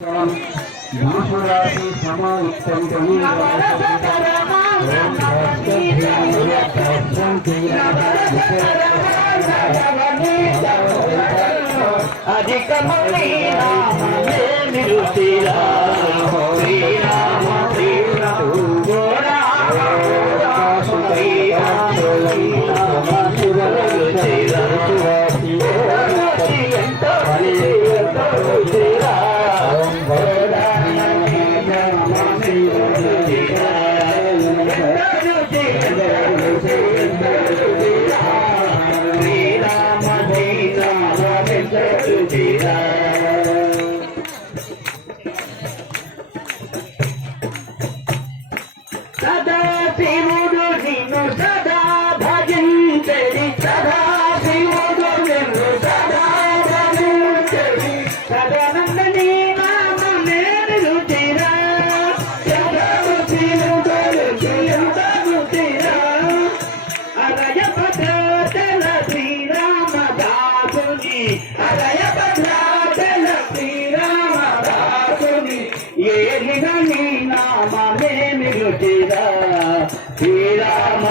రాశి సమాయుక్తం సదా శివుడు నిన్ను సదా భజించడి సదా శివుడు నిన్ను సదా భజించడి సదానందని నామమే రుచిరా సదా శివుడు ఎంత రుచిరా అరయ భద్రాచల శ్రీరామదాసుని అరయ భద్రాచల శ్రీరామదాసుని ఏలిన నీ నామమే రుచిరా శ్రీరామ